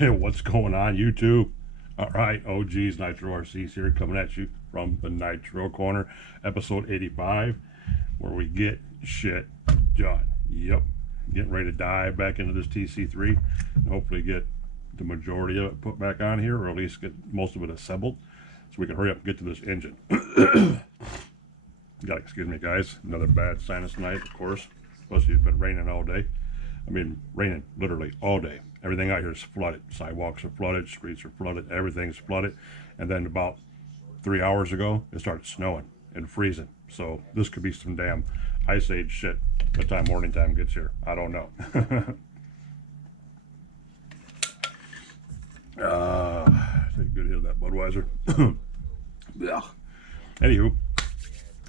What's going on, YouTube? All right, OGs, Nitro RC's here, coming at you from the Nitro Corner, episode 85, where we get shit done. Yep, getting ready to dive back into this tc3 and hopefully get the majority of it put back on here, or at least get most of it assembled, so we can hurry up and get to this engine. Gotta excuse me, guys. Another bad sinus night, of course. Especially it's been raining all day. I mean, raining literally all day. Everything out here is flooded. Sidewalks are flooded, streets are flooded, everything's flooded. And then about 3 hours ago, it started snowing and freezing. So this could be some damn ice age shit by the time morning time gets here. I don't know. Take a good hit of that Budweiser. Yeah. Anywho,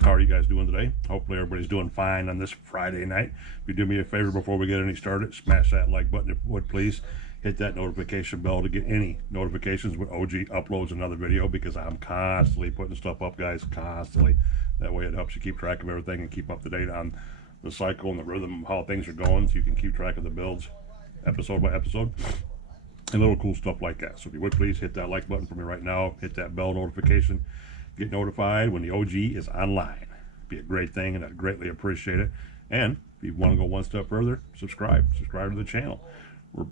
how are you guys doing today? Hopefully everybody's doing fine on this Friday night. If you do me a favor before we get any started, smash that like button if you would, please. Hit that notification bell to get any notifications when OG uploads another video, because I'm constantly putting stuff up, guys, constantly. That way it helps you keep track of everything and keep up to date on the cycle and the rhythm of how things are going, so you can keep track of the builds episode by episode and little cool stuff like that. So if you would, please hit that like button for me right now. Hit that bell notification. Get notified when the OG is online. Be a great thing, and I'd greatly appreciate it. And if you want to go one step further, subscribe to the channel. We're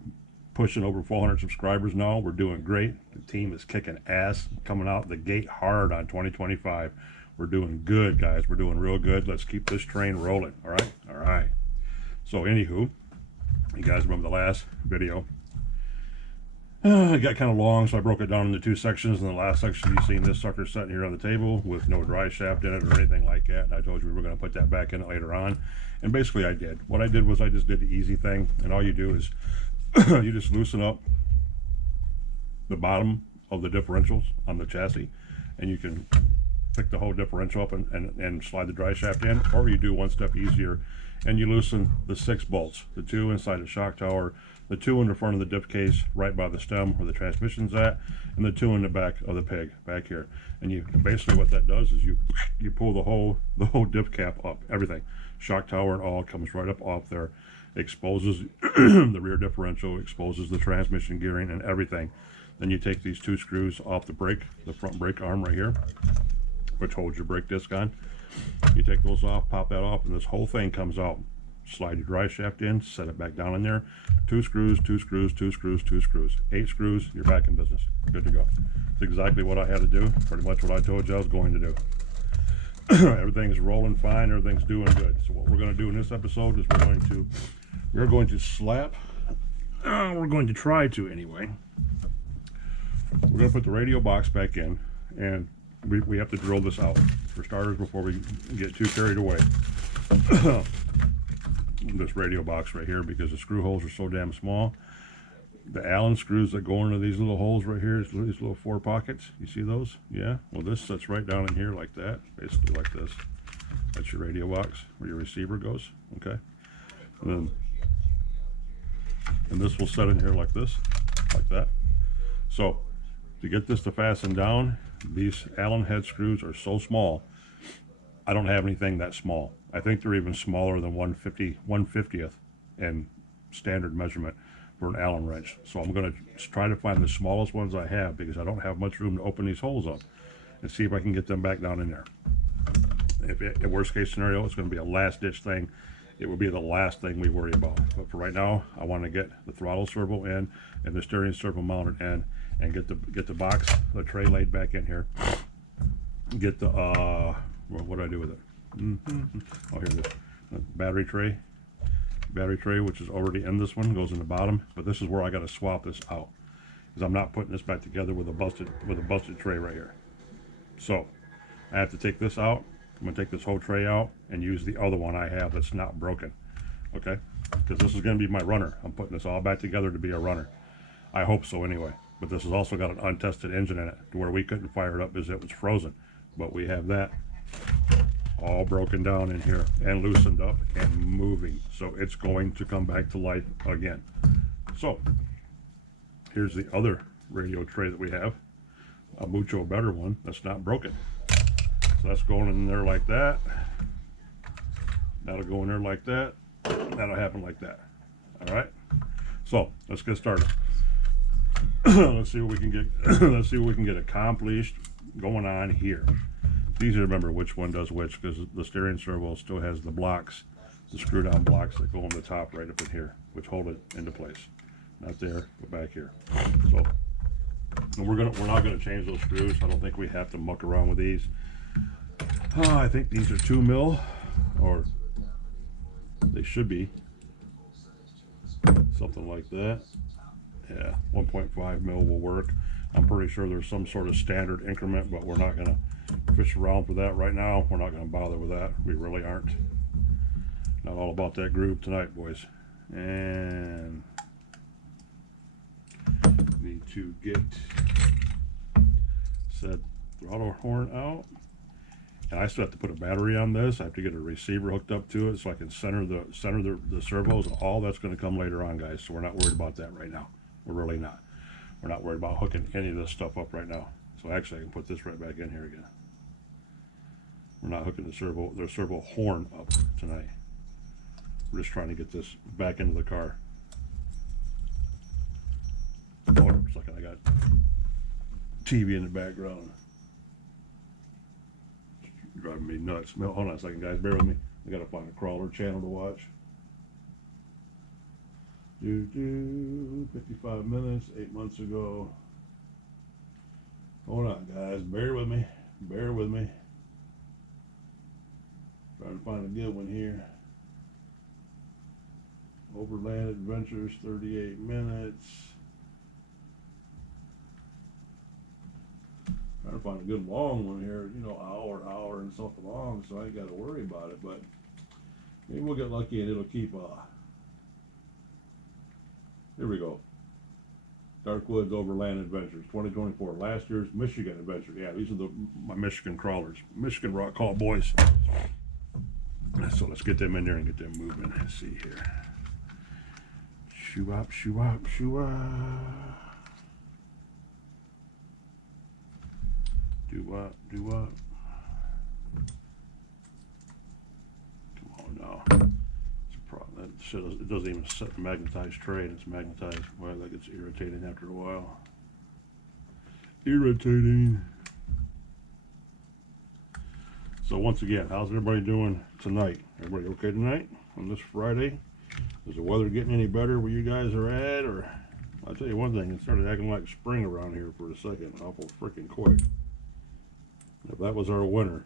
pushing over 400 subscribers now. We're doing great. The team is kicking ass, coming out the gate hard on 2025. We're doing good, guys. We're doing real good. Let's keep this train rolling. All right. So anywho, you guys remember the last video? It got kind of long, so I broke it down into two sections. In the last section, you've seen this sucker sitting here on the table with no dry shaft in it or anything like that. And I told you we were going to put that back in it later on. And basically I did. What I did was I just did the easy thing. And all you do is you just loosen up the bottom of the differentials on the chassis. And you can pick the whole differential up and slide the dry shaft in. Or you do one step easier and you loosen the 6 bolts. The 2 inside the shock tower, the 2 in the front of the diff case right by the stem where the transmission's at, and the 2 in the back of the pig back here. And you basically, what that does is you pull the whole diff cap up, everything, shock tower and all, comes right up off there, exposes the rear differential, exposes the transmission gearing and everything. Then you take these 2 screws off the brake, the front brake arm right here, which holds your brake disc on. You take those off, pop that off, and this whole thing comes out. Slide your dry shaft in, set it back down in there. 2 screws, 2 screws, 2 screws, 2 screws. 8 screws, you're back in business. Good to go. It's exactly what I had to do. Pretty much what I told you I was going to do. Everything's rolling fine. Everything's doing good. So what we're going to do in this episode is we're going to slap. We're going to try to anyway. We're going to put the radio box back in, and we have to drill this out for starters before we get too carried away. This radio box right here, because the screw holes are so damn small. The Allen screws that go into these little holes right here, these little 4 pockets, you see those? Yeah, well, this sits right down in here like that, basically like this. That's your radio box where your receiver goes. Okay, and this will set in here like this, like that. So to get this to fasten down, these Allen head screws are so small. I don't have anything that small. I think they're even smaller than 1/50th in standard measurement for an Allen wrench. So I'm going to try to find the smallest ones I have, because I don't have much room to open these holes up, and see if I can get them back down in there. If in worst case scenario, it's going to be a last ditch thing. It will be the last thing we worry about. But for right now, I want to get the throttle servo in and the steering servo mounted in, and get the box, the tray laid back in here. Get the what do I do with it? Oh, here it is. Battery tray, which is already in this one, goes in the bottom. But this is where I got to swap this out, because I'm not putting this back together with a busted tray right here. So I have to take this out. I'm gonna take this whole tray out and use the other one I have that's not broken. Okay, because this is going to be my runner. I'm putting this all back together to be a runner. I hope so anyway. But this has also got an untested engine in it, to where we couldn't fire it up because it was frozen. But we have that all broken down in here and loosened up and moving. So it's going to come back to life again. So here's the other radio tray that we have, a mucho better one that's not broken. So that's going in there like that. That'll go in there like that. That'll happen like that. All right. So let's get started. let's see what we can get. Let's see what we can get accomplished going on here. It's easy to remember which one does which because the steering servo still has the blocks, the screw down blocks that go on the top right up in here, which hold it into place. Not there, but back here. So, and we're not gonna change those screws. I don't think we have to muck around with these. I think these are 2 mil, or they should be something like that. Yeah, 1.5 mil will work. I'm pretty sure there's some sort of standard increment, but we're not gonna fish around for that right now. We're not gonna bother with that. We really aren't. Not all about that groove tonight, boys. And need to get said throttle horn out. And I still have to put a battery on this. I have to get a receiver hooked up to it so I can center the servos. All that's going to come later on, guys. So we're not worried about that right now. We're really not. We're not worried about hooking any of this stuff up right now. So actually, I can put this right back in here again. We're not hooking the servo horn up tonight. We're just trying to get this back into the car. Hold on for a second. I got TV in the background. Driving me nuts. No, hold on a second, guys. Bear with me. I gotta find a crawler channel to watch. 55 minutes, 8 months ago. Hold on, guys. Bear with me. Bear with me. Trying to find a good one here. Overland Adventures, 38 minutes. Trying to find a good long one here, you know, hour and something long, so I ain't got to worry about it, but maybe we'll get lucky and it'll keep, here we go. Dark Woods Overland Adventures, 2024, last year's Michigan Adventure. Yeah, these are my Michigan crawlers, Michigan rock call boys. So let's get them in there and get them moving. Let's see here. Shoo up, shoo up, shoo up. Do what? Do what? Come on now. It's a problem. It doesn't even set the magnetized tray, and it's magnetized. Well, that gets irritating after a while. Irritating. So once again, how's everybody doing tonight? Everybody okay tonight on this Friday? Is the weather getting any better where you guys are at? Or I'll tell you one thing, it started acting like spring around here for a second, awful freaking quick. If that was our winter,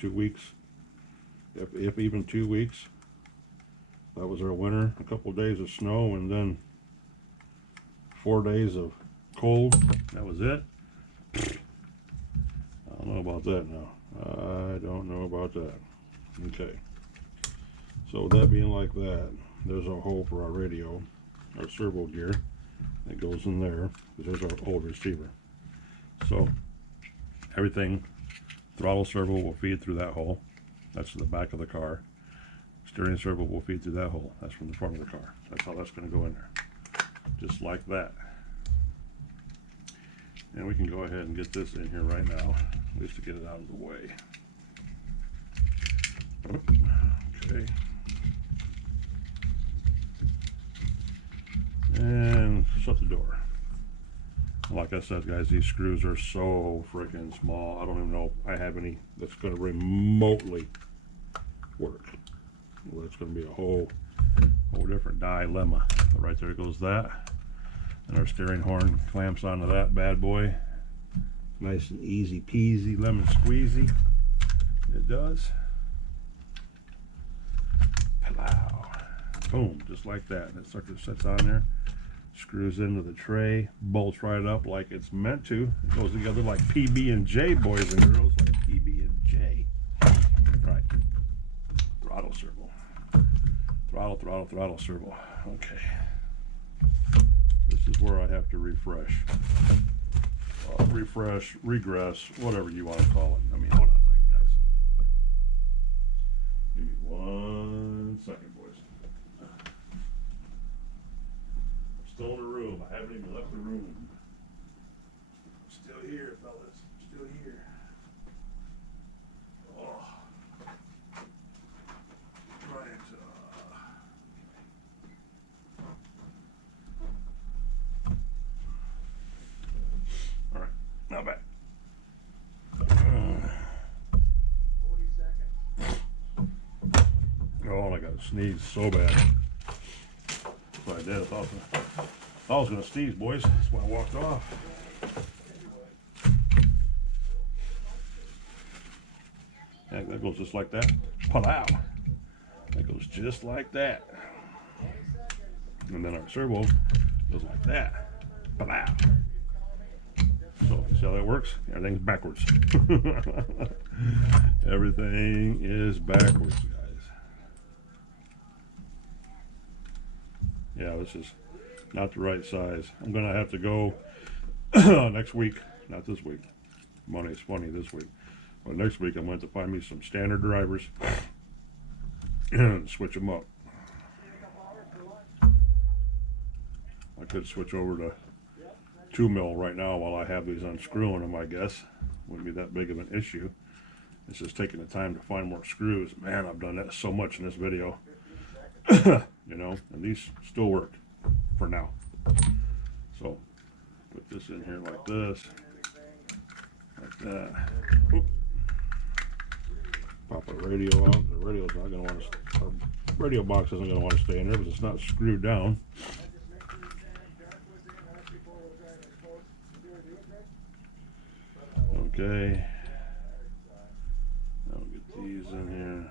2 weeks, if even 2 weeks, that was our winter. A couple of days of snow and then 4 days of cold. That was it. I don't know about that now. I don't know about that. Okay. So with that being like that, there's a hole for our radio, our servo gear that goes in there. There's our old receiver. So everything. Throttle servo will feed through that hole. That's the back of the car. Steering servo will feed through that hole. That's from the front of the car. That's how that's going to go in there. Just like that. And we can go ahead and get this in here right now, at least to get it out of the way. Okay. And shut the door. Like I said, guys, these screws are so freaking small. I don't even know if I have any that's going to remotely work. Well, that's going to be a whole different dilemma. But right there goes that. And our steering horn clamps onto that bad boy. Nice and easy peasy, lemon squeezy. It does. Pow. Boom, just like that. That sucker sits on there. Screws into the tray, bolts right up like it's meant to. It goes together like PB and J, boys and girls, like PB and J. Right. Throttle servo. Throttle, throttle, throttle servo. Okay. This is where I have to refresh. Refresh, regress, whatever you want to call it. I mean, hold on a second, guys. Give me 1 second, boys. Still in the room. I haven't even left the room. Still here, fellas. Still here. Oh. Trying to. sneeze so bad. That's what I did. I thought I was going to sneeze, boys. That's why I walked off. Heck, that goes just like that. Pow! That goes just like that. And then our servo goes like that. Pow! So, see how that works? Everything's backwards. Everything is backwards, guys. Yeah, this is not the right size. I'm going to have to go next week. Not this week. Monday's funny this week. But next week I'm going to find me some standard drivers and switch them up. I could switch over to 2 mil right now while I have these unscrewing them, I guess. Wouldn't be that big of an issue. It's just taking the time to find more screws. Man, I've done that so much in this video. You know, and these still work for now. So, put this in here like this. Like that. Oop. Pop a radio out. The radio's not going to want to, radio box isn't going to want to stay in there because it's not screwed down. Okay. I'll get these in here.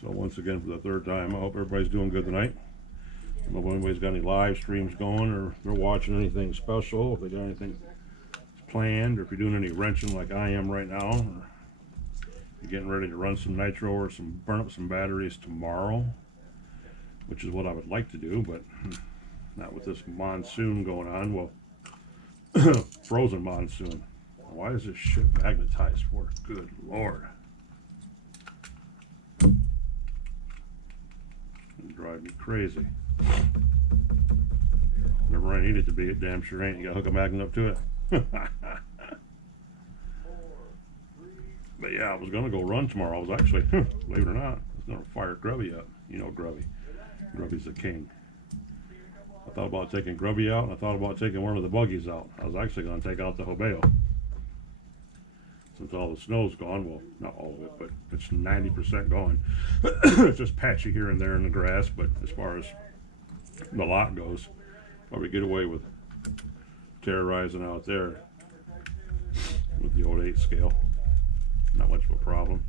So once again, for the third time, I hope everybody's doing good tonight. I don't know if anybody's got any live streams going, or if they're watching anything special, if they got anything planned, or if you're doing any wrenching like I am right now, or you're getting ready to run some nitro or burn up some batteries tomorrow, which is what I would like to do, but not with this monsoon going on. Well, frozen monsoon. Why is this shit magnetized for? Good Lord. It'd drive me crazy. Never I need it to be, it damn sure ain't. You gotta hook a magnet up to it. But yeah, I was gonna go run tomorrow. I was actually, believe it or not, I was gonna fire Grubby up. You know Grubby. Grubby's the king. I thought about taking Grubby out, and I thought about taking one of the buggies out. I was actually gonna take out the Hobeo. Since all the snow's gone, well, not all of it, but it's 90% gone. It's just patchy here and there in the grass, but as far as the lot goes, probably get away with terrorizing out there with the old 8 scale. Not much of a problem.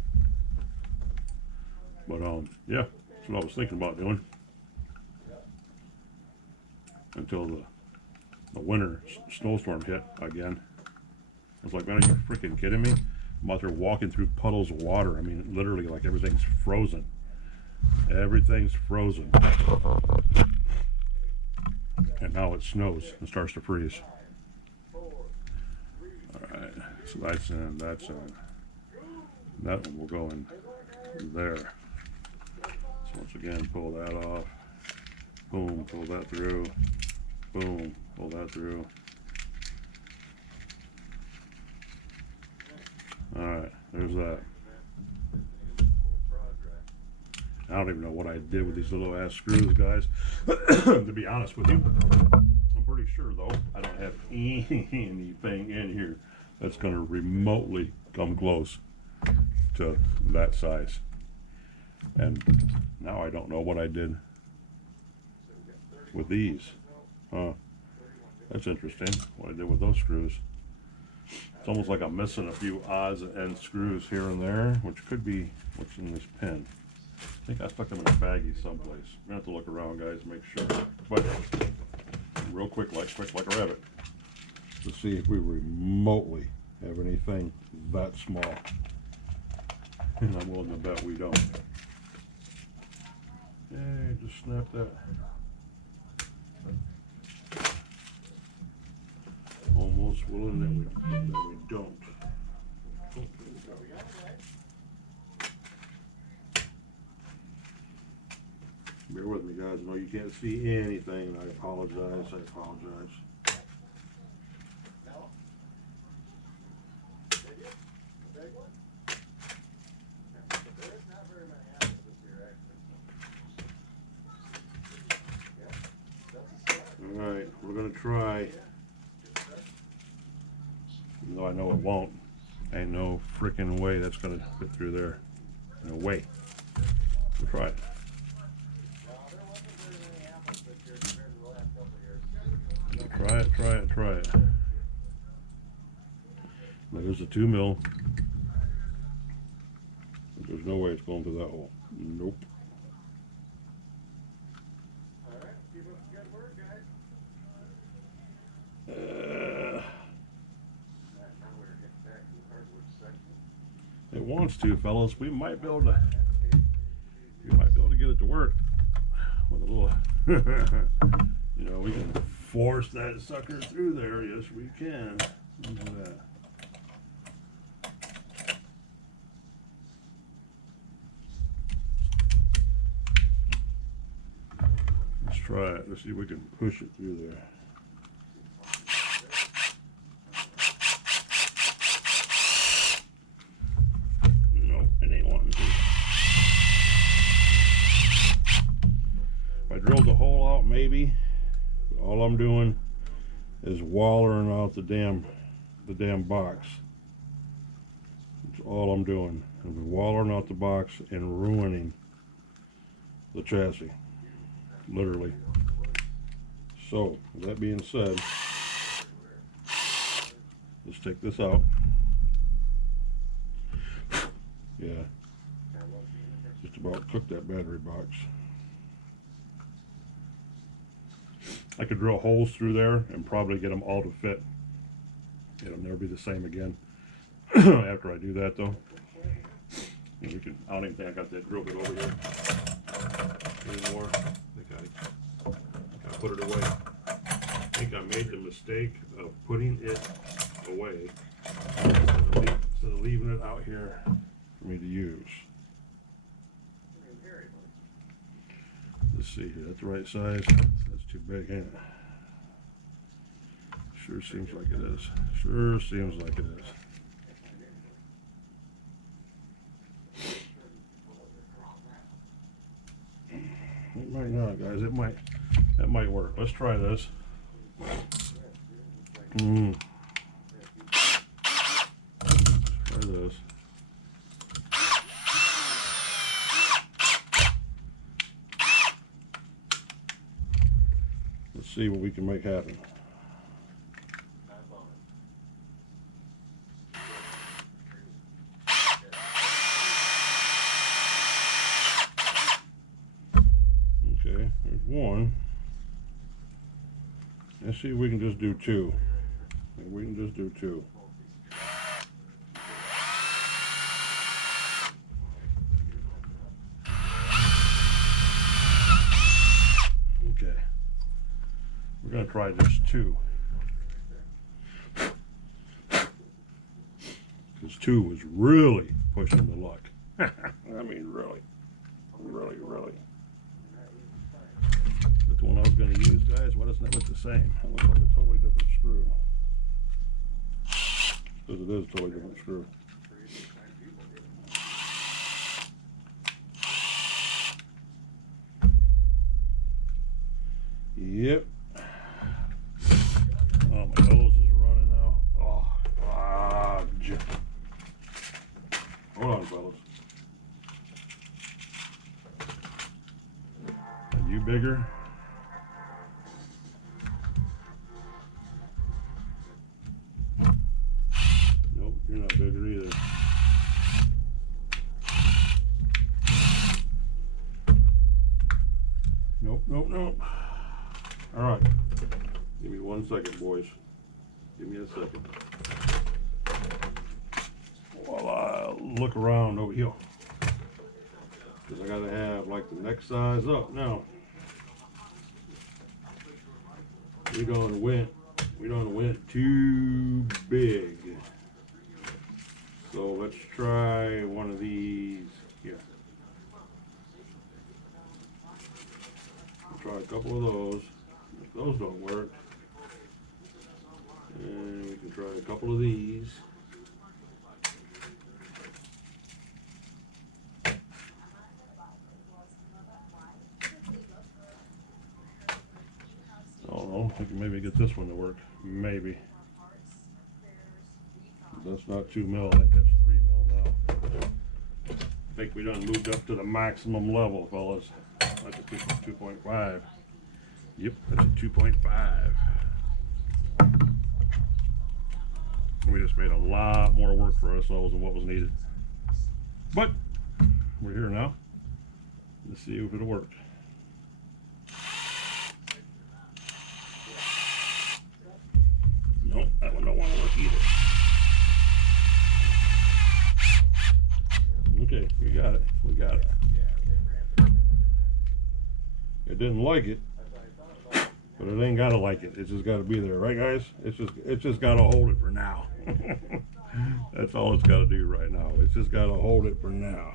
But yeah, that's what I was thinking about doing until the winter snowstorm hit again. I was like, man, are you freaking kidding me? I'm out there walking through puddles of water. I mean, literally, like everything's frozen. Everything's frozen. And now it snows and starts to freeze. Alright, so that's in, that's in. That one will go in there. So once again, pull that off. Boom, pull that through. Boom, pull that through. Alright, there's that. I don't even know what I did with these little ass screws, guys. To be honest with you, I'm pretty sure though I don't have anything in here that's going to remotely come close to that size. And now I don't know what I did with these. That's interesting, what I did with those screws. It's almost like I'm missing a few odds and ends screws here and there, which could be what's in this pin. I think I stuck them in a baggie someplace. I'm gonna have to look around, guys, make sure. But real quick like a rabbit, to see if we remotely have anything that small. And I'm willing to bet we don't. Yay, just snap that. Almost willing that we don't. Bear with me, guys. I know you can't see anything. I apologize. I apologize. All right, we're gonna try though I know it won't. Ain't no freaking way that's gonna fit through there. No way. We'll try it. Try it. Now there's a 2 mil. There's no way it's going through that hole. Nope. Alright, keep up the good work, guys. It wants to, fellas. We might be able to get it to work with a little you know, we can force that sucker through there. Yes, we can. Look at that. Let's try it. Let's see if we can push it through there. Nope, it ain't wanting to. If I drilled the hole out, maybe. All I'm doing is wallering out the damn box. That's all I'm doing. I'm wallering out the box and ruining the chassis. Literally. So, with that being said, let's take this out. Yeah. Just about cooked that battery box. I could drill holes through there and probably get them all to fit. It'll never be the same again. After I do that, though, and we can. I don't even think I got that drill bit over here anymore. I put it away. I think I made the mistake of putting it away instead of leaving it out here for me to use. Let's see here. That's the right size. That's too big, ain't it? Sure seems like it is. Sure seems like it is. It might not, guys. It might. That might work. Let's try this. Try this. Let's see what we can make happen. Okay, there's one. Let's see if we can just do two. Maybe we can just do two. Okay. We're going to try just two. Because two was really pushing the luck. I mean, really. Really. That's the one I was going to use, guys. Why doesn't that look the same? It looks like a totally different screw. Because it is a totally different screw. Yep. Oh, my nose is running now. Oh, hold on, fellas. Are you bigger? Nope, you're not bigger either. Nope. All right. Give me 1 second, boys. Give me a second. While I look around over here. Because I got to have like the next size up now. We done went too big. So let's try one of these here. We'll try a couple of those. If those don't work, and we can try a couple of these. I don't know, I think maybe get this one to work. Maybe. That's not 2 mil. I think that's 3 mil now. I think we done moved up to the maximum level, fellas. That's a 2.5. Yep, that's a 2.5. We just made a lot more work for ourselves than what was needed. But we're here now. Let's see if it'll work. Nope, that one don't want to work either. Okay, we got it. We got it. It didn't like it, but it ain't gotta like it. It's just gotta be there, right, guys? It's just gotta hold it for now. That's all it's gotta do right now. It's just gotta hold it for now.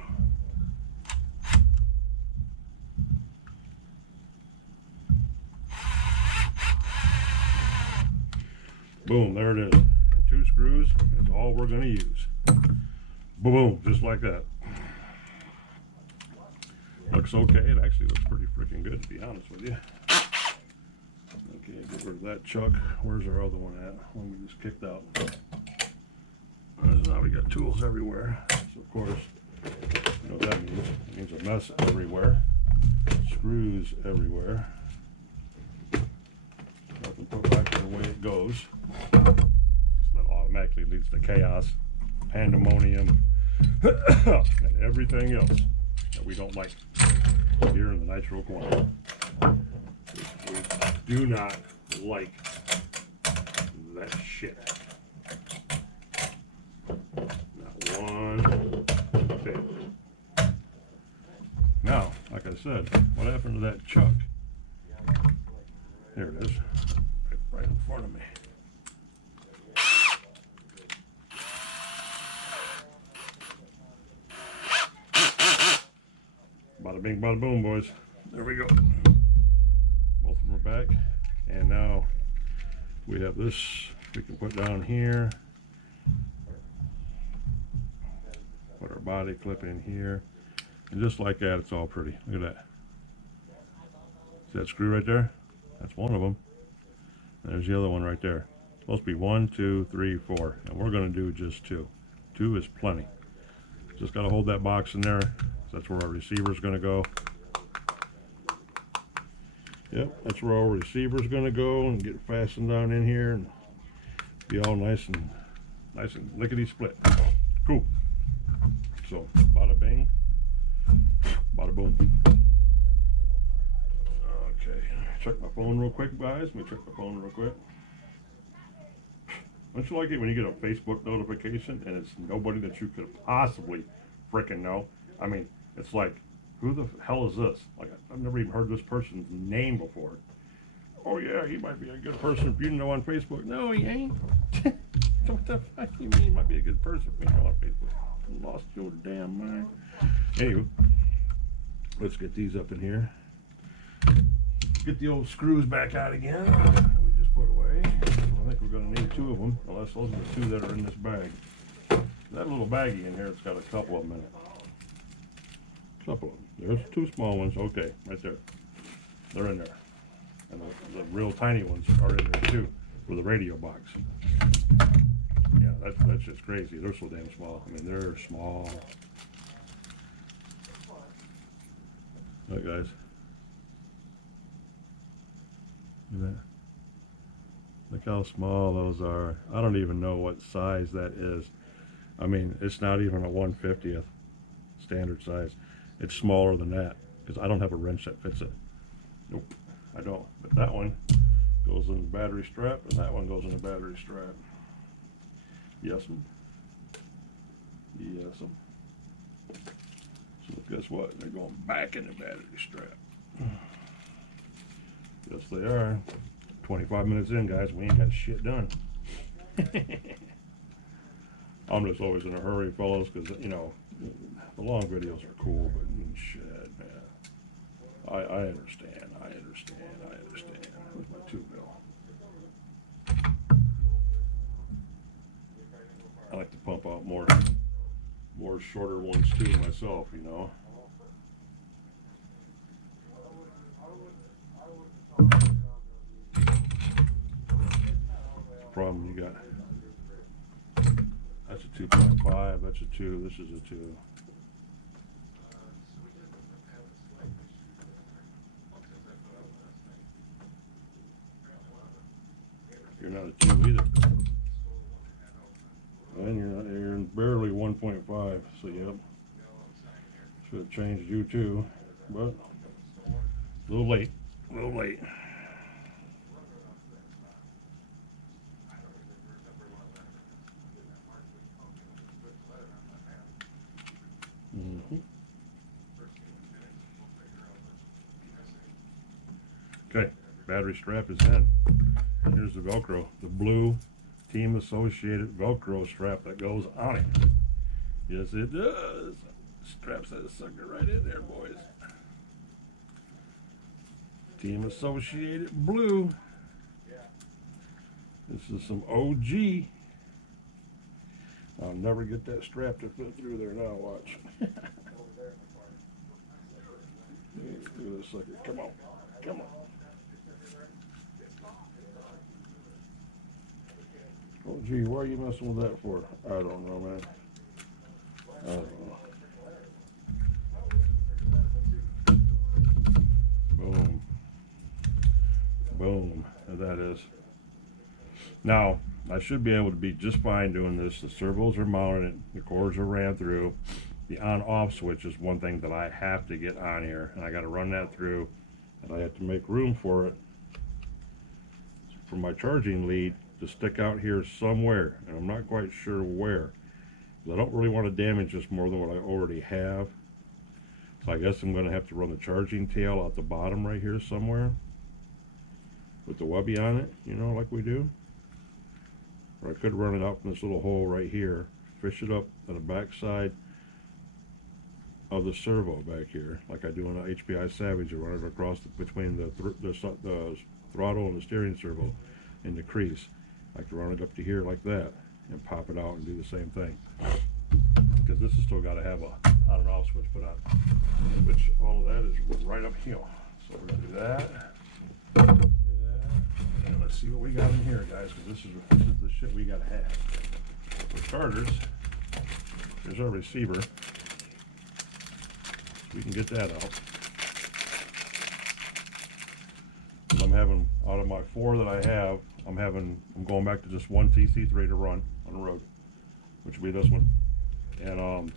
Boom, there it is. And 2 screws is all we're gonna use. Boom, just like that. Looks okay. It actually looks pretty freaking good, to be honest with you. Okay, get rid of that chuck. Where's our other one at? One we just kicked out. Now we got tools everywhere. So of course, you know what that means. It means a mess everywhere. Screws everywhere. Nothing put back the way it goes. So that automatically leads to chaos, pandemonium, and everything else that we don't like here in the Nitro corner. We do not like that shit. Not one bit. Now, like I said, what happened to that chuck? Here it is, right in front of me. Bada bing, bada boom, boys. There we go. Both of them are back. And now we have this we can put down here. Put our body clip in here. And just like that, it's all pretty. Look at that. See that screw right there? That's one of them. There's the other one right there. Supposed to be 1, 2, 3, 4. And we're going to do just 2. 2 is plenty. Just got to hold that box in there. That's where our receiver's going to go. Yep, that's where our receiver's going to go and get fastened down in here and be all nice and lickety split. Cool. So, bada bing, bada boom. Okay, check my phone real quick, guys. Let me check my phone real quick. Don't you like it when you get a Facebook notification and it's nobody that you could possibly frickin' know? I mean, it's like, who the hell is this? Like, I've never even heard this person's name before. Oh yeah, he might be a good person for you to know on Facebook. No, he ain't. What the fuck you mean he might be a good person for you to know on Facebook? You lost your damn mind. Anyway, let's get these up in here. Get the old screws back out again. We just put away. I think we're going to need 2 of them, unless those are the 2 that are in this bag. That little baggie in here, it's got a couple of them in it. Couple of them. There's 2 small ones. Okay, right there. They're in there. And the real tiny ones are in there too, for the radio box. Yeah, that's just crazy. They're so damn small. I mean, they're small. Look, guys. Look at that. Look how small those are. I don't even know what size that is. I mean, it's not even a 1/50th standard size. It's smaller than that because I don't have a wrench that fits it. Nope, I don't. But that one goes in the battery strap, and that one goes in the battery strap. Yes'm. Yes'm. So guess what? They're going back in the battery strap. Yes, they are. 25 minutes in, guys. We ain't got shit done. I'm just always in a hurry, fellas, because, you know, the long videos are cool, but shit, man. I understand. I understand. Where's my 2 mil? I like to pump out more shorter ones too myself, you know. Problem you got. That's a 2.5. That's a 2. This is a 2. You're not a 2 either. And you're barely 1.5. So yep. Should have changed you too, but a little late. A little late. Okay, battery strap is in. And here's the Velcro, the blue team associated Velcro strap that goes on it. Yes, it does. Straps that sucker right in there, boys. Team associated blue. This is some OG. I'll never get that strap to fit through there now, watch. Look at this sucker. Come on. Come on. Oh, gee, why are you messing with that for? I don't know, man. I don't know. Boom. Boom. There that is. Now, I should be able to be just fine doing this. The servos are mounted, the cords are ran through. The on-off switch is one thing that I have to get on here, and I got to run that through, and I have to make room for it for my charging lead to stick out here somewhere, and I'm not quite sure where. I don't really want to damage this more than what I already have, so I guess I'm going to have to run the charging tail out the bottom right here somewhere with the wubby on it, you know, like we do. Or I could run it out from this little hole right here, fish it up on the back side of the servo back here, like I do on an HPI Savage. I run it across between the throttle and the steering servo in the crease. I can run it up to here like that and pop it out and do the same thing. Because this has still got to have a on and off switch put on, which all of that is right up here. So we're gonna do that. And let's see what we got in here, guys, because this is the shit we gotta have. For starters, here's our receiver. So we can get that out. So I'm having, out of my 4 that I have, I'm going back to just one tc3 to run on the road, which will be this one. And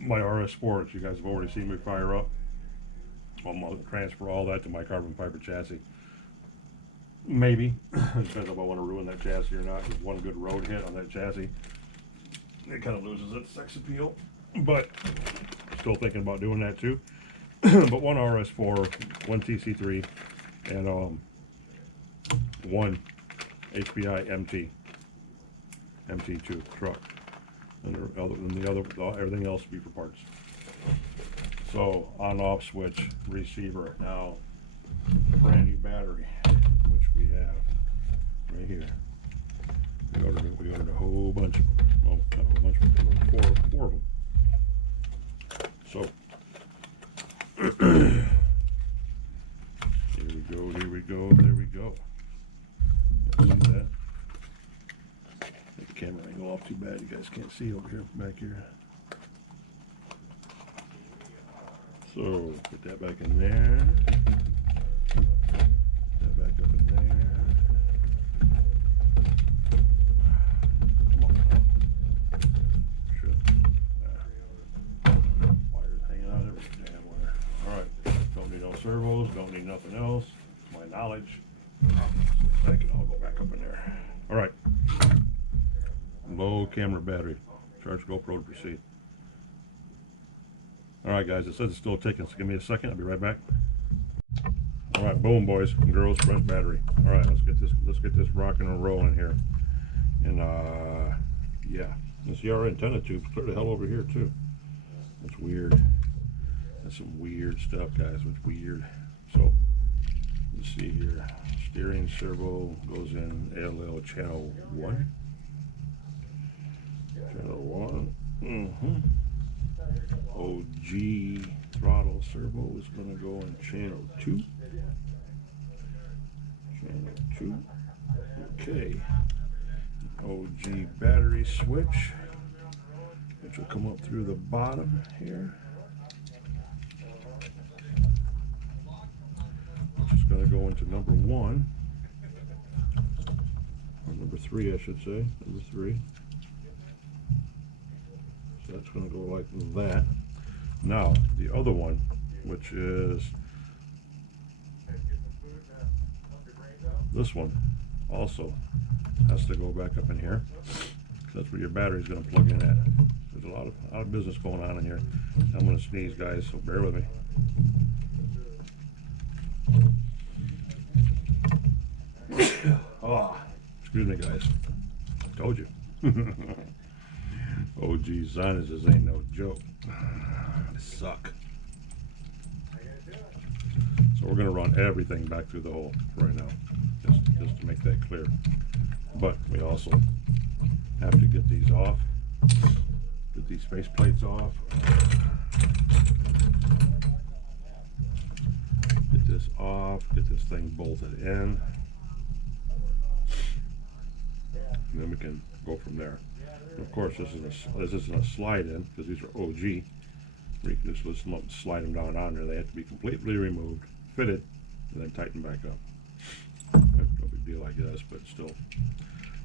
my RS4, which you guys have already seen me fire up. I'm gonna transfer all that to my carbon fiber chassis. Maybe. It depends if I want to ruin that chassis or not. Just one good road hit on that chassis, it kind of loses its sex appeal. But still thinking about doing that too. But one RS4, one tc3, and one HPI MT2 truck, and the other everything else will be for parts. So on-off switch, receiver. Now, brand new battery, which we have right here. We ordered a whole bunch of them. Well, not a whole bunch of them, four of them. So here we go. There we go. See that? Make the camera angle off too bad. You guys can't see over here, back here. So put that back in there. That back up in there. Come on. Shit. Wires hanging out every damn wire. Alright. Don't need no servos, don't need nothing else. To my knowledge. That can all go back up in there. Alright. Low camera battery. Charge GoPro to proceed. Alright guys, it says it's still ticking, so give me a second, I'll be right back. Alright, boom boys and girls, fresh battery. Alright, let's get this rocking and rolling here. And yeah. And see our antenna tube's clear the hell over here too. That's weird. That's some weird stuff, guys. It's weird. So let's see here. Steering servo goes in ALL channel 1. Channel 1. OG throttle servo is going to go in channel 2. Channel 2. Okay. OG battery switch, which will come up through the bottom here. Which is going to go into number 1. Or number 3, I should say. Number 3. So that's going to go like that. Now, the other one, which is this one, also has to go back up in here. That's where your battery is going to plug in at. There's a lot of business going on in here. I'm going to sneeze, guys, so bear with me. Oh, excuse me, guys. Told you. OG sinuses ain't no joke. They suck. So we're going to run everything back through the hole right now, just to make that clear. But we also have to get these off, get these face plates off, get this off, get this thing bolted in, and then we can go from there. And of course, this isn't a slide in, because these are OG. We can just slide them down on there. They have to be completely removed, fitted, and then tightened back up. No big deal, I guess, but still,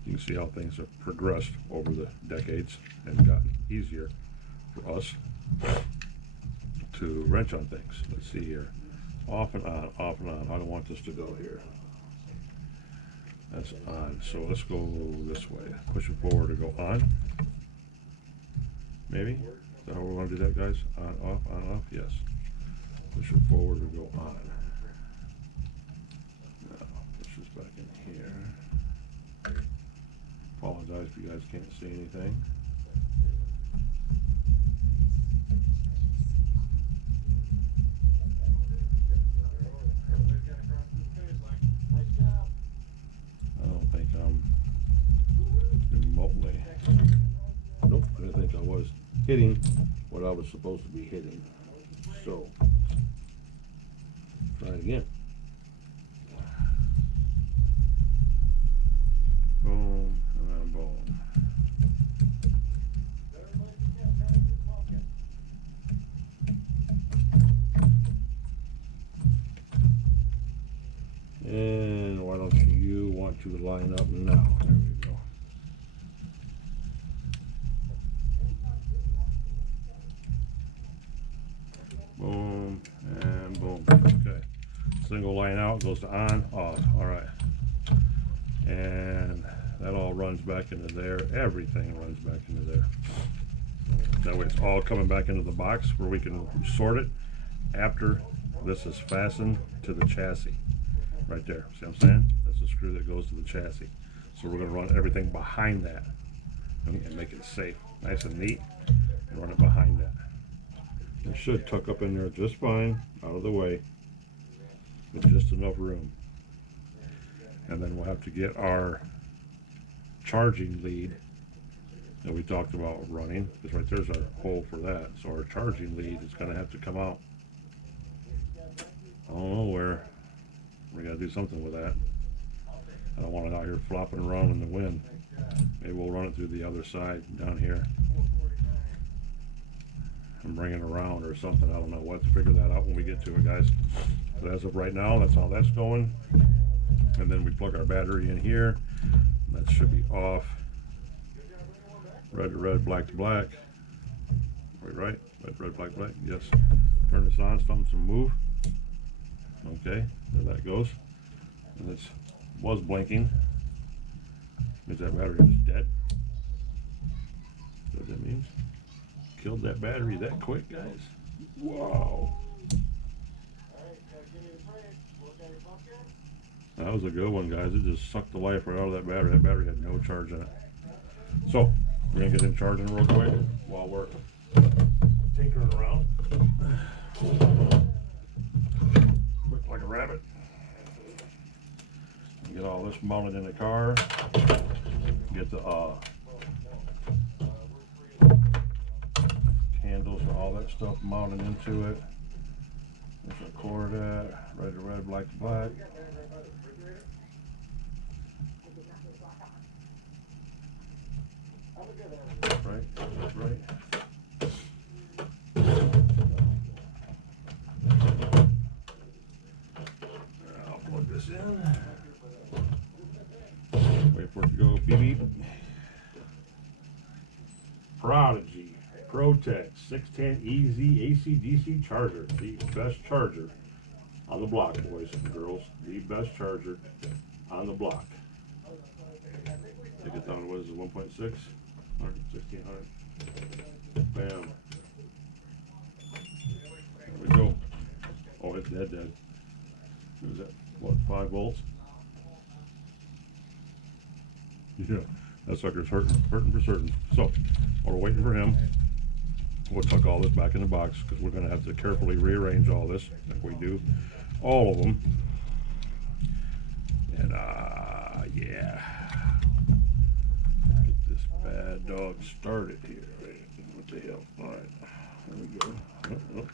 you can see how things have progressed over the decades and gotten easier for us to wrench on things. Let's see here. Off and on, off and on. How do I want this to go here? That's on. So let's go this way. Push it forward to go on. Maybe? Is that how we want to do that, guys? On, off? Yes. Push it forward to go on. Now, push this back in here. Apologize if you guys can't see anything. I don't think I'm remotely. Nope, I didn't think I was hitting what I was supposed to be hitting. So, try it again. Boom, and then boom. And why don't you want to line up now? There we go. Boom and boom. Okay. Single line out goes to on, off. All right. And that all runs back into there. Everything runs back into there. That way it's all coming back into the box where we can sort it after this is fastened to the chassis. Right there. See what I'm saying? That's the screw that goes to the chassis. So we're going to run everything behind that and make it safe. Nice and neat. And run it behind that. It should tuck up in there just fine, out of the way, with just enough room. And then we'll have to get our charging lead that we talked about running, because right there's our hole for that. So our charging lead is going to have to come out. I don't know where. We got to do something with that. I don't want it out here flopping around in the wind. Maybe we'll run it through the other side down here and bring it around or something. I don't know. We'll have to figure that out when we get to it, guys. But as of right now, that's how that's going. And then we plug our battery in here. That should be off. Red to red, black to black. Wait, right? Red, black, black. Yes. Turn this on. Something to move. Okay, there that goes. And it was blinking. Means that battery was dead. That's what that means. Killed that battery that quick, guys. Wow. That was a good one, guys. It just sucked the life right out of that battery. That battery had no charge in it. So, we're going to get in charging real quick while we're tinkering around. Quick like a rabbit. Get all this mounted in the car. Get the handles and all that stuff mounted into it. There's a cord at, red to red, black to black. That's right. That's right. I'll plug this in. Wait for it to go beep beep. Prodigy Protect 610 EZ AC/DC charger. The best charger on the block, boys and girls. The best charger on the block. Take it down to what is it, 1.6? 1600. Bam. There we go. Oh, it's dead. What is that? What, 5 volts? Yeah, that sucker's hurting for certain. So, while we're waiting for him, we'll tuck all this back in the box because we're going to have to carefully rearrange all this, like we do all of them. And yeah, get this bad dog started here. What the hell? All right, there we go. Oh.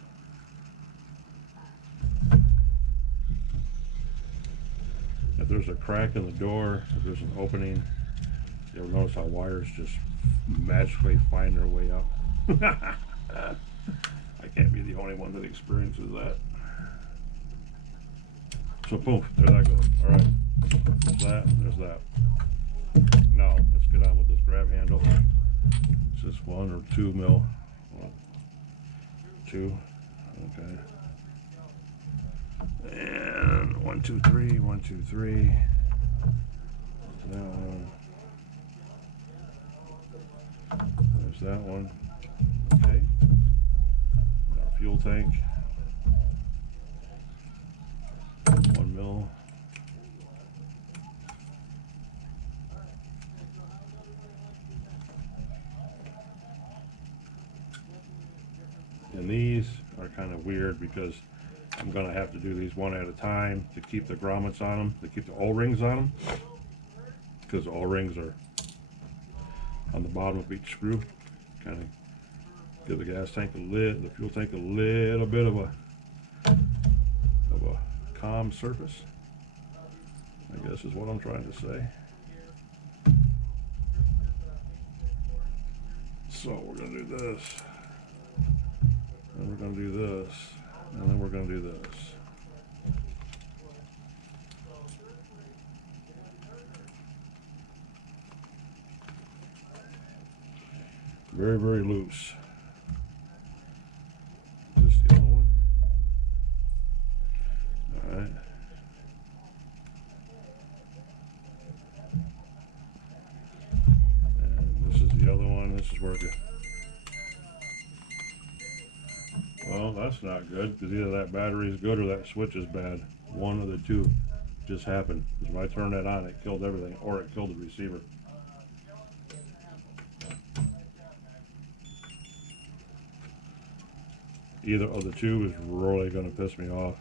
If there's a crack in the door, if there's an opening, you ever notice how wires just magically find their way out? I can't be the only one that experiences that. So boom, there that goes. All right, there's that. Now let's get on with this grab handle. Is this 1 or 2 mil? 1, 2. Okay. And 1, 2, 3. 1, 2, 3. That one. There's that one. Okay. Our fuel tank. 1 mil. And these are kind of weird because I'm going to have to do these one at a time to keep the grommets on them, to keep the O-rings on them, because the O-rings are on the bottom of each screw. Kind of give the gas tank the fuel tank a little bit of a calm surface, I guess is what I'm trying to say. So we're going to do this, and we're going to do this, and then we're going to do this. Very, very loose. Is this the other one? All right. And this is the other one. This is where the... Well, that's not good because either that battery is good or that switch is bad. One of the two just happened. Because when I turned that on, it killed everything, or it killed the receiver. Either of the two is really going to piss me off.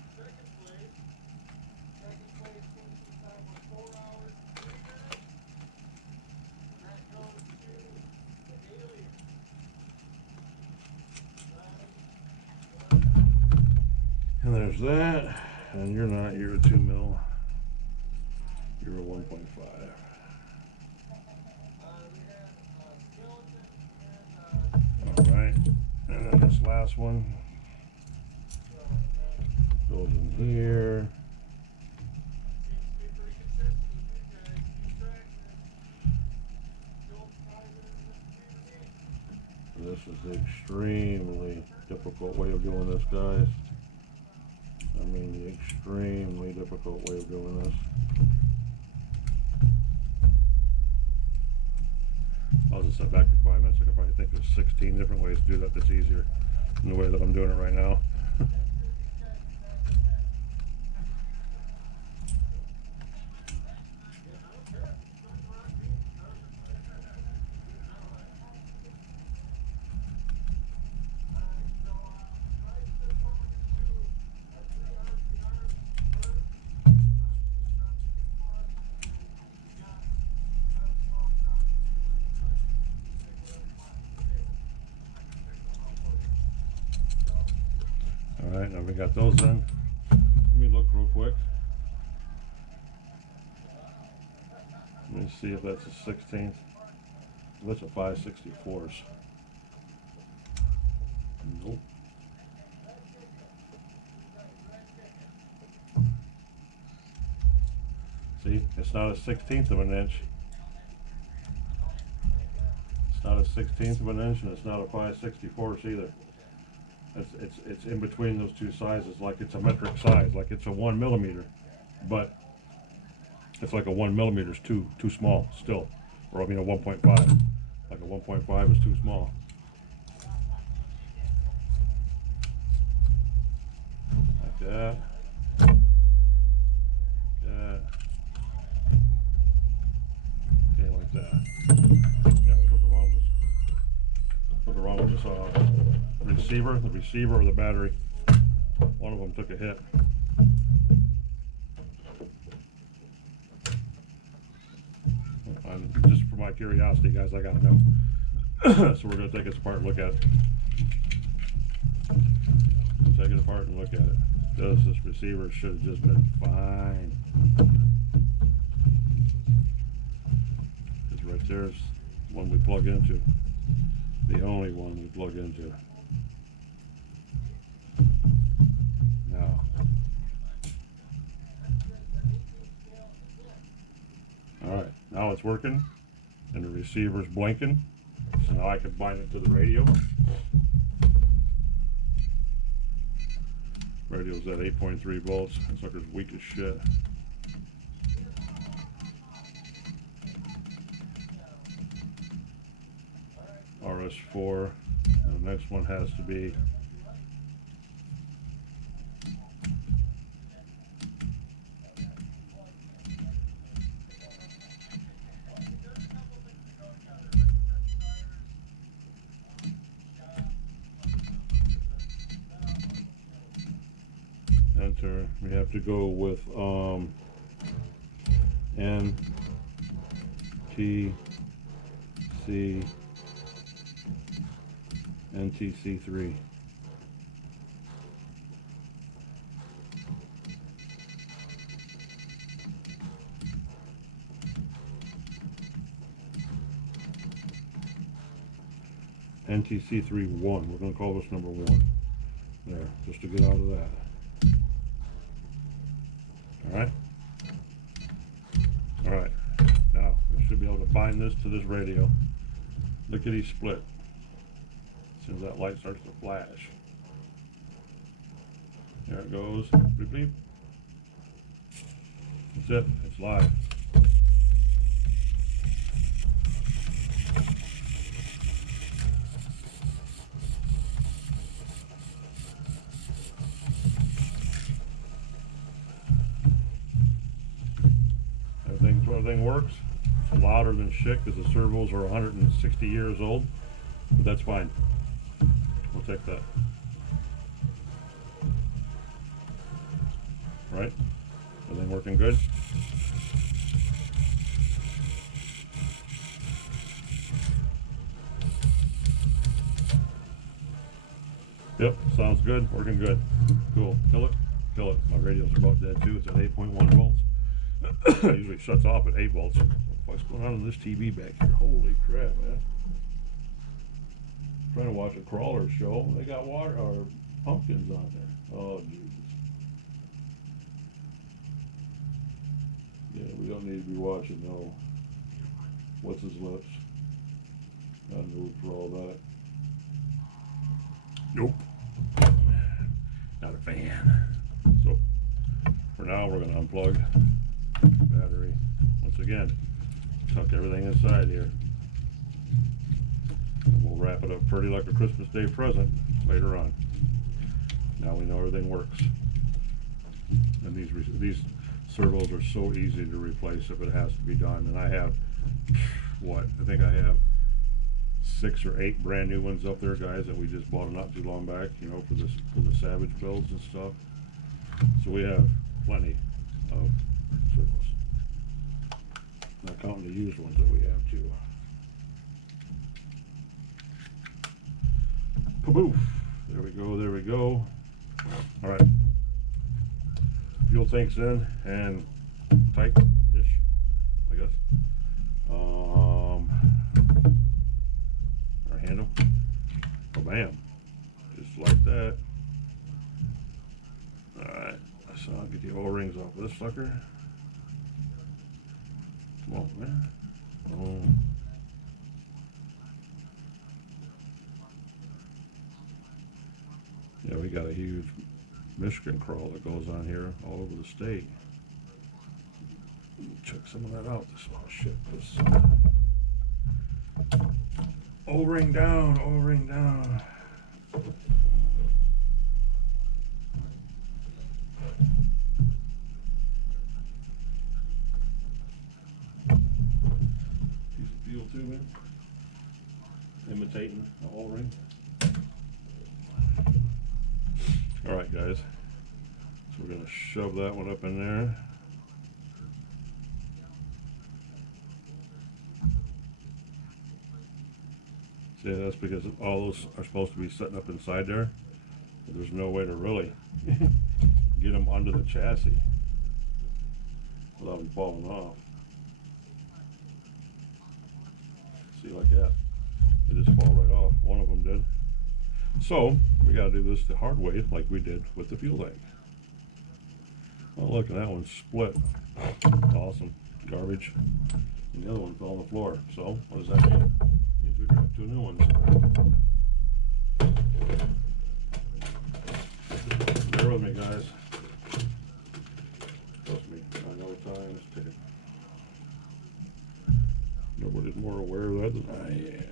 And there's that. And you're not, you're a 2 mil. You're a 1.5. Alright. And then this last one goes in here. This is the extremely difficult way of doing this, guys. I mean, the extremely difficult way of doing this. I'll just sit back for 5 minutes. I could probably think of 16 different ways to do that that's easier than the way that I'm doing it right now. Alright, now we got those in. Let me look real quick. Let me see if that's a 16th. That's a 5/64. Nope. See, it's not a 1/16 of an inch. It's not a 1/16 of an inch, and it's not a 5/64 either. It's in between those two sizes, like it's a metric size, like it's a 1 millimeter, but it's like a 1 millimeter is too small still, or I mean a 1.5. Like a 1.5 is too small. Like that. Like that. Okay, like that. Yeah, that's what the wrong was just the receiver or the battery. One of them took a hit. And just for my curiosity, guys, I gotta know. So we're gonna take this apart and look at it. Take it apart and look at it. This receiver should have just been fine. Because right there's one we plug into. The only one we plug into. Now. Alright, now it's working and the receiver's blinking. So now I can bind it to the radio. Radio's at 8.3 volts. That sucker's weak as shit. RS4. And the next one has to be enter. We have to go with tc3. NTC3 1. We're going to call this number 1. There, just to get out of that. Alright. Alright. Now, we should be able to bind this to this radio. Lickety split. As soon as that light starts to flash. There it goes. Bleep, bleep. That's it. It's live. Everything works. It's louder than shit because the servos are 160 years old, but that's fine. We'll take that. Right? Everything working good? Yep, sounds good, working good. Cool. Kill it. Kill it. My radio's about dead too. It's at 8.1 volts. It usually shuts off at 8 volts. What the fuck's going on in this TV back here? Holy crap, man. I'm trying to watch a crawler show. They got water or pumpkins on there. Oh, Jesus. Yeah, we don't need to be watching, no. What's his lips? Not moved for all that. Nope. Not a fan. So, for now, we're going to unplug battery. Once again, tuck everything inside here. And we'll wrap it up pretty like a Christmas Day present later on. Now we know everything works. And these servos are so easy to replace if it has to be done. And I have, what, I think I have 6 or 8 brand new ones up there, guys, that we just bought not too long back, you know, for the Savage builds and stuff. So we have plenty of servos. Not counting the used ones that we have too. Kaboof! There we go, there we go. Alright. Fuel tank's in and tight-ish, I guess. handle. Oh, bam. Just like that. Alright, so I'll get the O-rings off of this sucker. Come on, man. Boom. Yeah, we got a huge Michigan crawl that goes on here all over the state. Check some of that out. This little shit. This O-ring down, O-ring down. Piece of fuel tubing. Imitating the O-ring. Alright guys, so we're going to shove that one up in there. See, that's because all those are supposed to be sitting up inside there, but there's no way to really get them under the chassis without them falling off. See, like that, they just fall right off. One of them did. So we got to do this the hard way, like we did with the fuel tank. Oh, look at that one split. Awesome. Garbage. And the other one fell on the floor. So what does that mean? It means we got 2 new ones. Bear with me, guys. Trust me, I know times take it. Nobody's more aware of that than I am.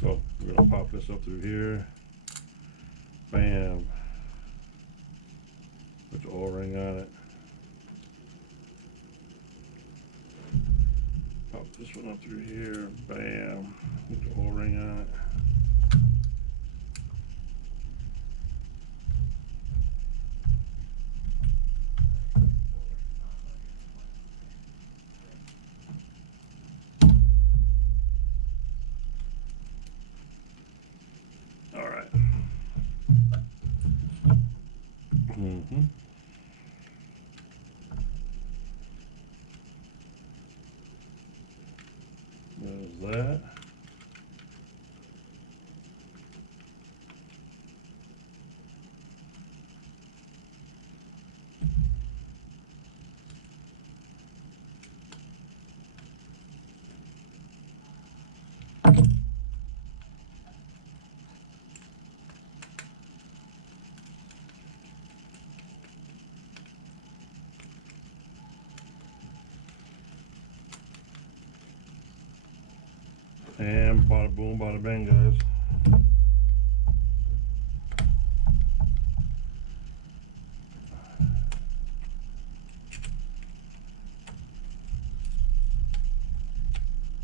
So we're going to pop this up through here. Bam. Put the O-ring on it. Pop this one up through here. Bam. Put the O-ring on it. There's that. And bada boom, bada bang, guys.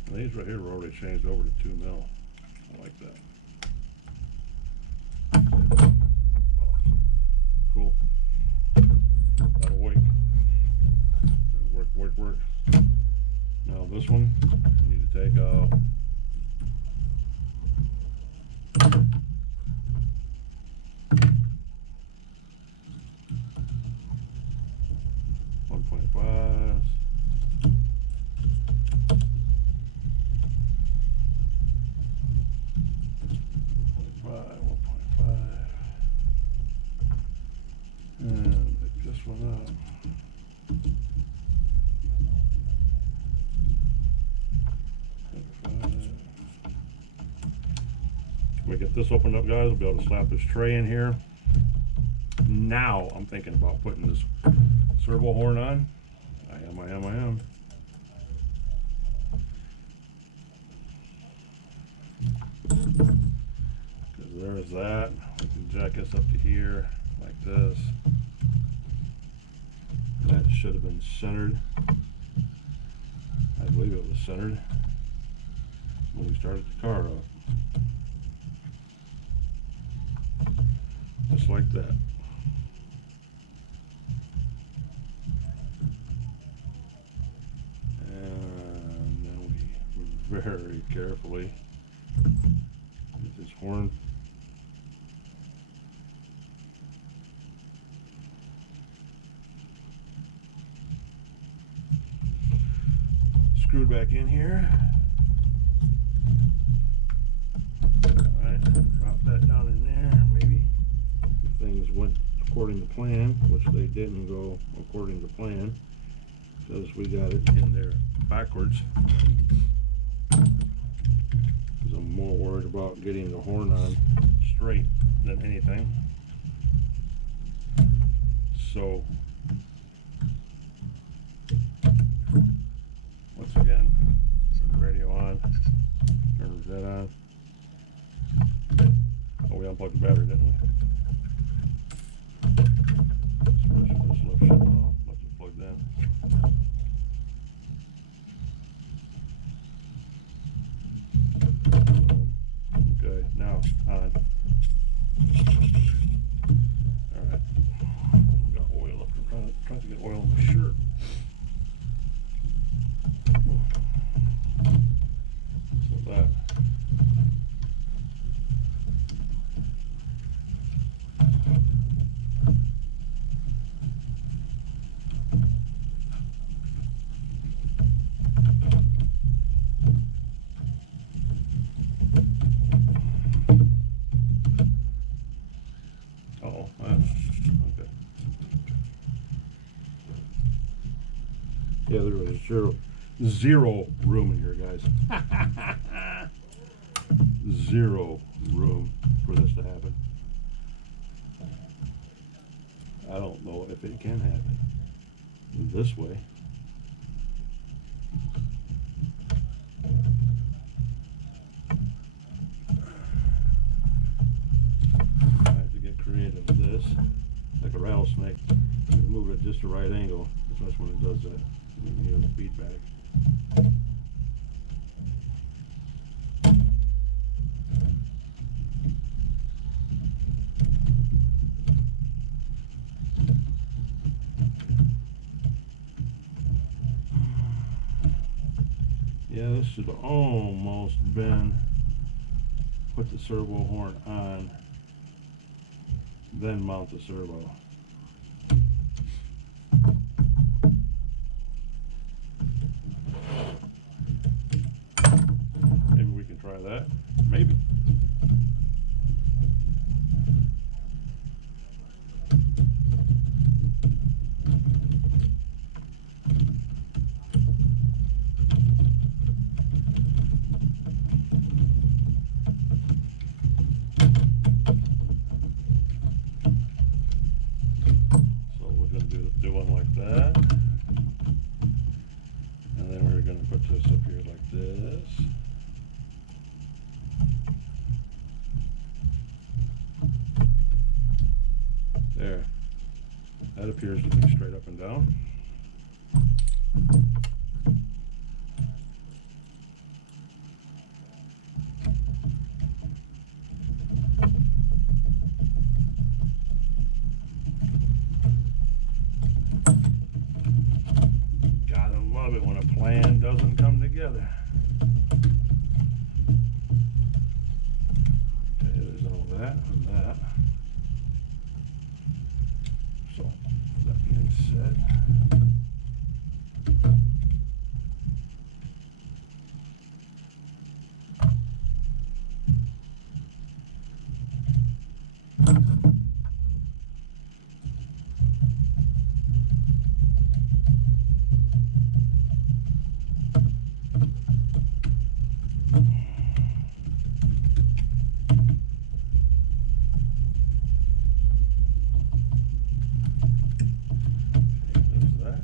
These right here were already changed over to 2 mil. I like that. Awesome. Cool. That'll work. That'll work. Now this one, we need to take out. And pick this one up. When we get this opened up, guys, we'll be able to slap this tray in here. Now I'm thinking about putting this servo horn on. I am. Because there's that. We can jack this up to here like this. That should have been centered. I believe it was centered when we started the car up. Just like that. And then we very carefully get this horn . back in here. Alright, drop that down in there, maybe. If things went according to plan, which they didn't go according to plan, because we got it in there backwards. Because I'm more worried about getting the horn on straight than anything. So, once again, turn the radio on, turn that on. Oh, we unplugged the battery, didn't we? This left shut off, left it plugged in. Okay, now on. Alright. Got oil up. I'm trying to get oil in my shirt. So that. Okay. Yeah, there was zero room in here, guys. Zero room for this to happen. I don't know if it can happen this way. I have to get creative with this, like a rattlesnake. Move it at just the right angle. That's when it does that. You hear the feedback. Yeah, this should almost been put the servo horn on, then mount the servo. Maybe we can try that. Maybe. So we're going to do one like that. And then we're going to put this up here like this. There. That appears to be straight up and down. Gotta love it when a plan doesn't come together. Okay, there's all that and that. So, that being said, there's that.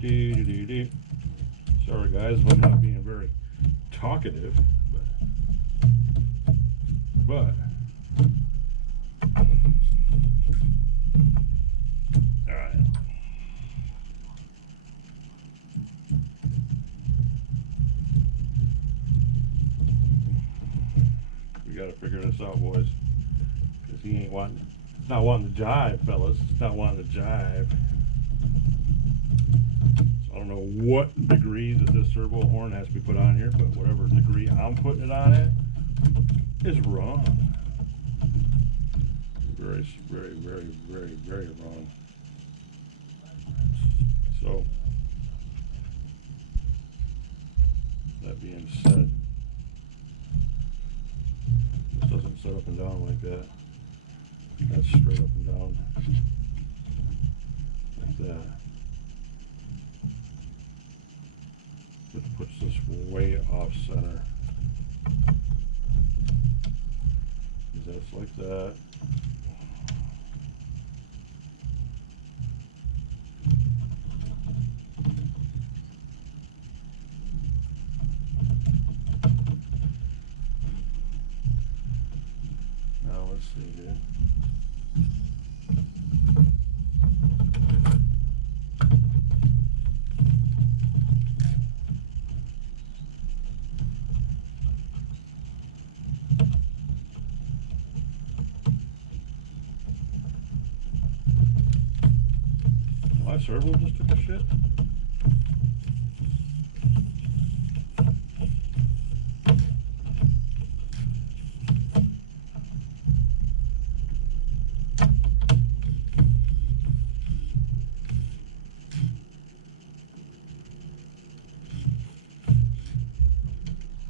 Do. Sorry guys, if I'm not being very talkative, but all right. We got to figure this out, boys. not wanting to jive, fellas. It's not wanting to jive. So I don't know what degree that this servo horn has to be put on here, but whatever degree I'm putting it on at is wrong. Very, very, very, very, very wrong. So that being said, this doesn't set up and down like that. That's straight up and down like that. Which puts this way off center. That's like that. Now let's see here. My servo just took a shit.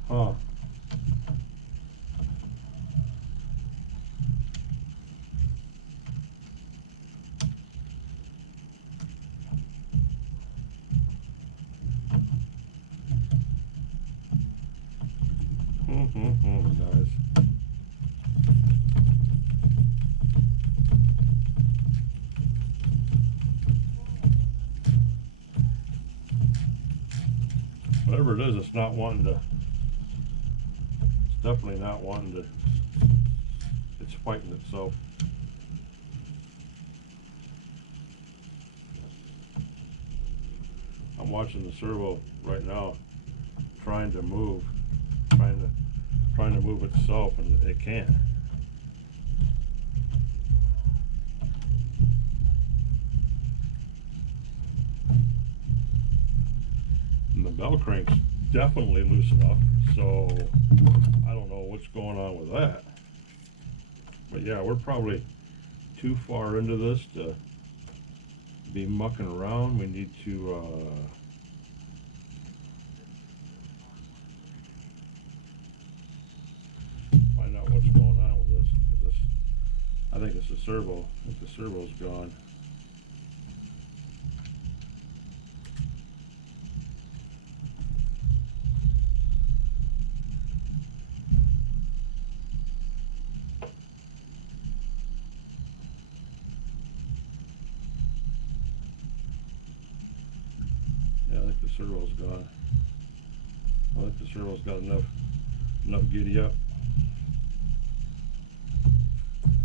Huh. Guys. Whatever it is, it's not wanting to. It's definitely not wanting to. It's fighting itself. I'm watching the servo right now, trying to move itself, and it can't. And the bell crank's definitely loose enough, so I don't know what's going on with that. But yeah, we're probably too far into this to be mucking around. We need to find out what's going on with this. I think it's the servo. I think the servo's gone. Yeah, I think the servo's gone. I think the servo's got enough giddy up.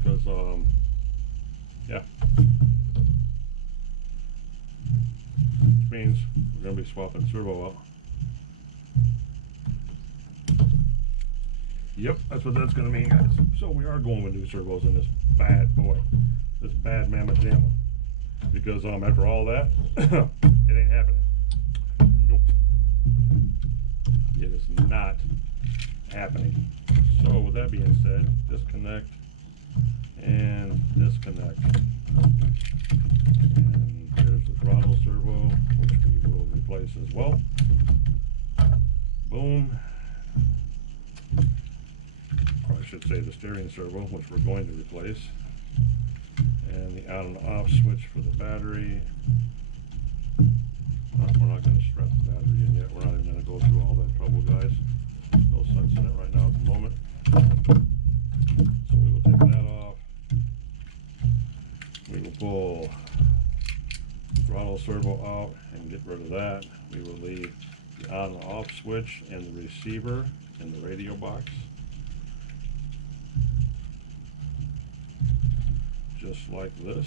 Because yeah, which means we're gonna be swapping servo out. Yep, that's what that's gonna mean, guys. So we are going with new servos in this bad boy, this bad mamma jamma. Because after all that, it ain't happening. Nope, it is not happening. So with that being said, disconnect and disconnect. And there's the throttle servo, which we will replace as well. Boom. Or I should say the steering servo, which we're going to replace. And the on and off switch for the battery. We're not going to strap the battery in yet. We're not even going to go through all that trouble, guys. No sense in it right now at the moment. So we will take that off. We will pull throttle servo out and get rid of that. We will leave the on and off switch and the receiver in the radio box. Just like this.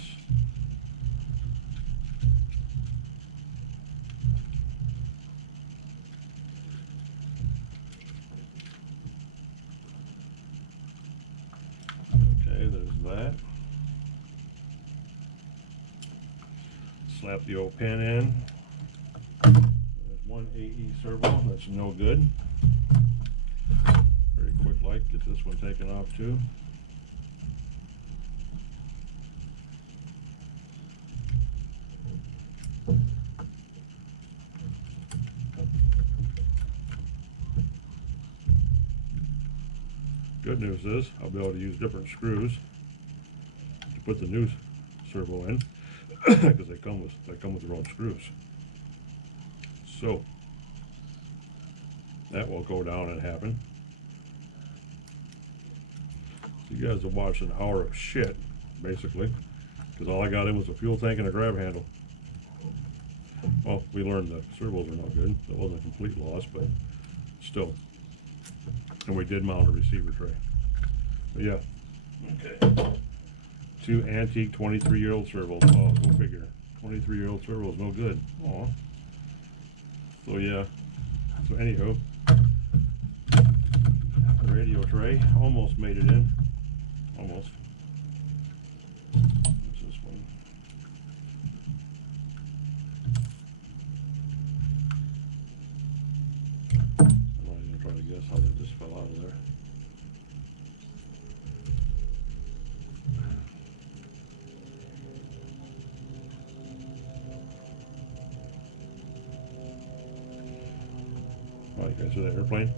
Okay, there's that. slap the old pin in. There's one AE servo, that's no good. Very quick like, get this one taken off too. Good news is I'll be able to use different screws to put the new servo in because they come with their own screws. So that will go down and happen. So you guys have watched an hour of shit basically because all I got in was a fuel tank and a grab handle. Well, we learned the servos are not good. That wasn't a complete loss, but still. And we did mount a receiver tray. But yeah. Okay. Two antique 23-year-old servos. Oh, go figure. 23-year-old servos, no good. Aw. So yeah. So anywho, the radio tray almost made it in. Almost. What's this one? I'm not even trying to guess how that just fell out of there. Oh, you guys hear that airplane?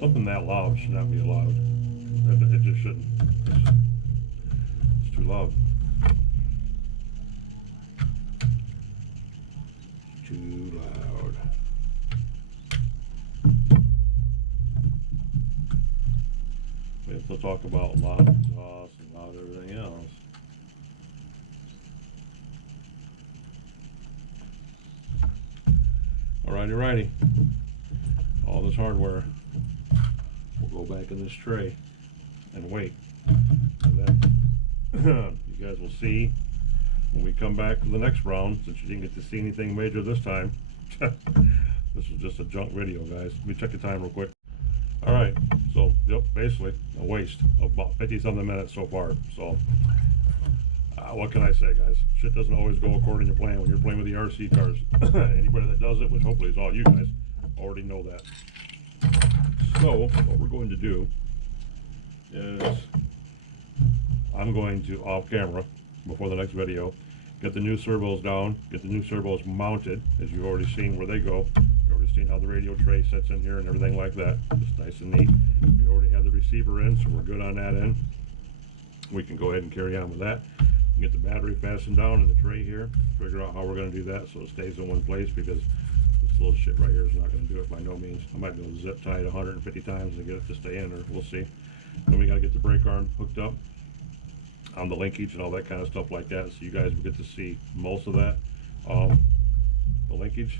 Something that loud should not be allowed. It just shouldn't. It's too loud. Too loud. We have to talk about loud exhaust and loud everything else. Alrighty. All this hardware will go back in this tray and wait. And then you guys will see when we come back for the next round, since you didn't get to see anything major this time. This was just a junk video, guys. Let me check the time real quick. Alright, so yep, basically a waste of about 50 something minutes so far. So what can I say, guys? Shit doesn't always go according to plan when you're playing with the RC cars. Anybody that does it, which hopefully is all you guys, already know that. So what we're going to do is I'm going to, off camera before the next video, get the new servos down, get the new servos mounted, as you've already seen where they go. You've already seen how the radio tray sets in here and everything like that. Just nice and neat. We already have the receiver in, so we're good on that end. We can go ahead and carry on with that. Get the battery fastened down in the tray here, figure out how we're going to do that so it stays in one place, because this little shit right here is not going to do it by no means. I might be able to zip tie it 150 times to get it to stay in, or we'll see. Then we got to get the brake arm hooked up on the linkage and all that kind of stuff like that, so you guys will get to see most of that. The linkage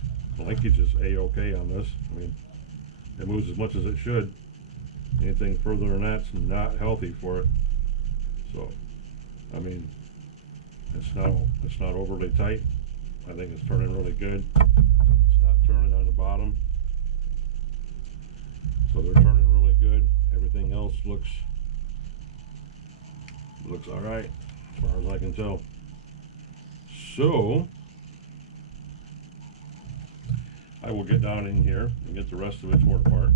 is a-okay on this. I mean, it moves as much as it should. Anything further than that's not healthy for it. So, I mean, it's not overly tight. I think it's turning really good. It's not turning on the bottom, so they're turning really good. Everything else looks all right as far as I can tell. So I will get down in here and get the rest of it torn apart,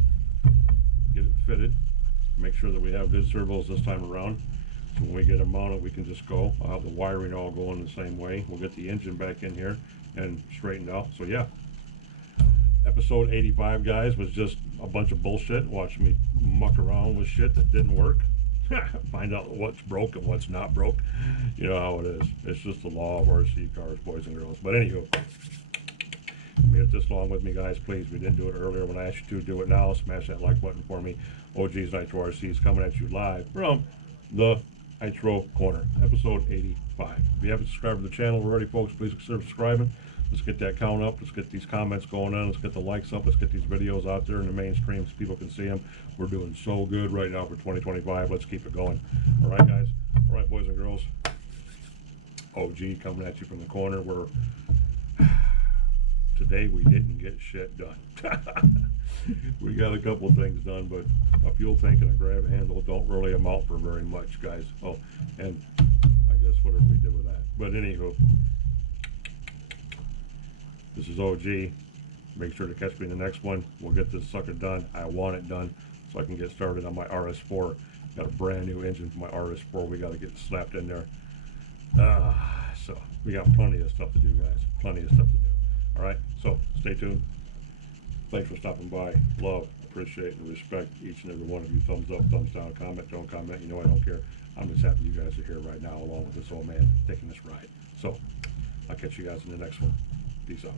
get it fitted, make sure that we have good servos this time around. So when we get them mounted, we can just go. I'll have the wiring all going the same way. We'll get the engine back in here and straightened out. So yeah, episode 85, guys, was just a bunch of bullshit. Watch me muck around with shit that didn't work. Find out what's broke and what's not broke. You know how it is. It's just the law of RC cars, boys and girls. But anywho, made it this long with me, guys. Please, we didn't do it earlier when I asked you to do it now. Smash that like button for me. OG's Nitro RC is coming at you live from the Nitro Corner, episode 85. If you haven't subscribed to the channel already, folks, please consider subscribing. Let's get that count up. Let's get these comments going on. Let's get the likes up. Let's get these videos out there in the mainstream so people can see them. We're doing so good right now for 2025. Let's keep it going. All right, guys. All right, boys and girls. OG coming at you from the corner. Today we didn't get shit done. We got a couple things done, but a fuel tank and a grab handle don't really amount for very much, guys. Oh, and I guess whatever we did with that. But anywho, This is OG. Make sure to catch me in the next one. We'll get this sucker done. I want it done so I can get started on my RS4. Got a brand new engine for my RS4. We got to get slapped in there. So we got plenty of stuff to do, guys. Plenty of stuff to do. All right, so stay tuned. Thanks for stopping by. Love, appreciate, and respect each and every one of you. Thumbs up, thumbs down, comment, don't comment. You know I don't care. I'm just happy you guys are here right now along with this old man taking this ride. So I'll catch you guys in the next one. Peace out.